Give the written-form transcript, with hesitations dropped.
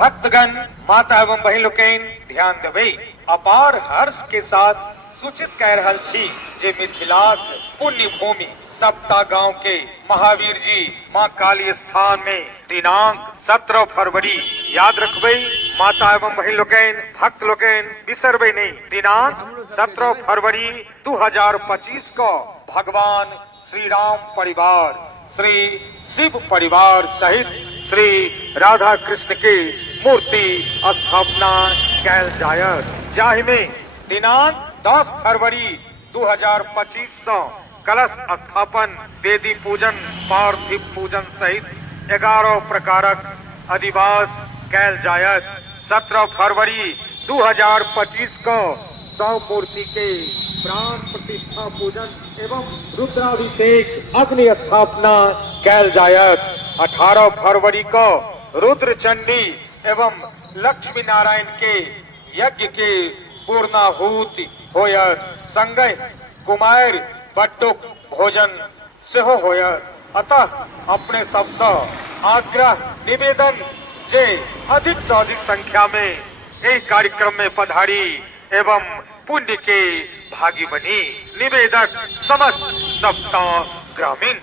भक्तगण माता एवं बहन लोकन ध्यान देवे। अपार हर्ष के साथ सूचित कह रहल छी जे मिथिलाक पुण्य भूमि सप्ता गांव के महावीर जी मां काली स्थान में दिनांक 17 फरवरी याद रखबे। माता एवं बहन लोकन भक्त लोकन बिसरबे नहीं। दिनांक 17 फरवरी 2025 को भगवान श्री राम परिवार, श्री शिव परिवार सहित श्री राधा कृष्ण की मूर्ति स्थापना कैल जायत। जाहि में दिनांक 10 फरवरी 2025 से कलश स्थापन, वेदी पूजन, पार्थिव पूजन सहित 11 प्रकारक अधिवास कैल जायत। 17 फरवरी 2025 को 100 मूर्ति के प्राण प्रतिष्ठा पूजन एवं रुद्राभिषेक अग्नि स्थापना कैल जायत। 18 फरवरी को रुद्र चंडी एवं लक्ष्मी नारायण के यज्ञ के पूर्णाहुति होयत। संगै कुमार बटुक भोजन सेहो होयत। अतः अपने सबसे आग्रह निवेदन जे अधिक से अधिक संख्या में एक कार्यक्रम में पधारी एवं पुण्य के भागी बनी। निवेदक समस्त सप्ताह ग्रामीण।